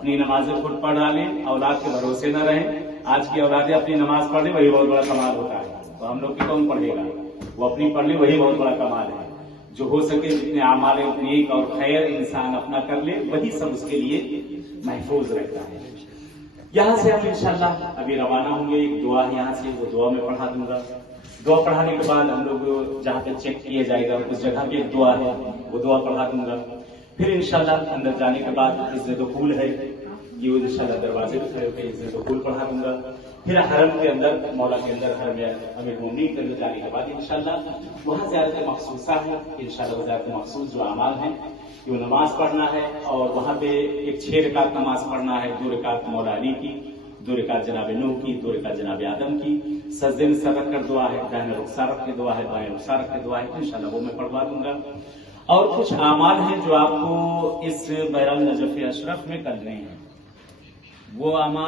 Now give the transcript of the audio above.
अपनी नमाजें खुद पढ़ डालें, औलाद के भरोसे न रहें। आज की औलादें अपनी नमाज पढ़ ले वही बहुत बड़ा कमाल होता है, तो हम लोग की कौन पढ़ेगा, वो अपनी पढ़ ले वही बहुत बड़ा कमाल है। जो हो सके जितने आमाल नेक और खैर इंसान अपना कर ले वही सब उसके लिए महफूज रहता है। यहाँ से हम इंशाल्लाह अभी रवाना होंगे। एक दुआ है यहाँ से, वो दुआ में पढ़ा दूंगा। दुआ पढ़ाने के बाद हम लोग जहाँ पे चेक किया जाएगा उस जगह पे एक दुआ है, वो दुआ पढ़ा दूंगा। फिर इंशाल्लाह अंदर जाने के बाद इज्जत दुखूल है, ये इंशाल्लाह दरवाजे पे खड़े होकर इज्जत दुखूल पढ़ा दूंगा। फिर हरम के अंदर, मौला के अंदर हरम अमीर मोमिनीन के अंदर जाने के बाद इंशाल्लाह वहाँ ज़ियारत मखसूसा है। इंशाल्लाह ज़ियारत मखसूस जो अमाल है कि वो नमाज पढ़ना है, और वहाँ पे एक 6 रकात नमाज पढ़ना है। 2 रकात मौला अली की, 2 रकात जनाब नूह की, 2 रकात जनाब आदम की। सजदे में सर रख कर दुआ है, दाहिने रुखसा रख के दुआ है, बाएं रुखसा रख के दुआ है, इंशाल्लाह वो मैं पढ़वा दूंगा। और कुछ आमाल हैं जो आपको इस बैरम नजफ अशरफ में करने हैं, वो आमाल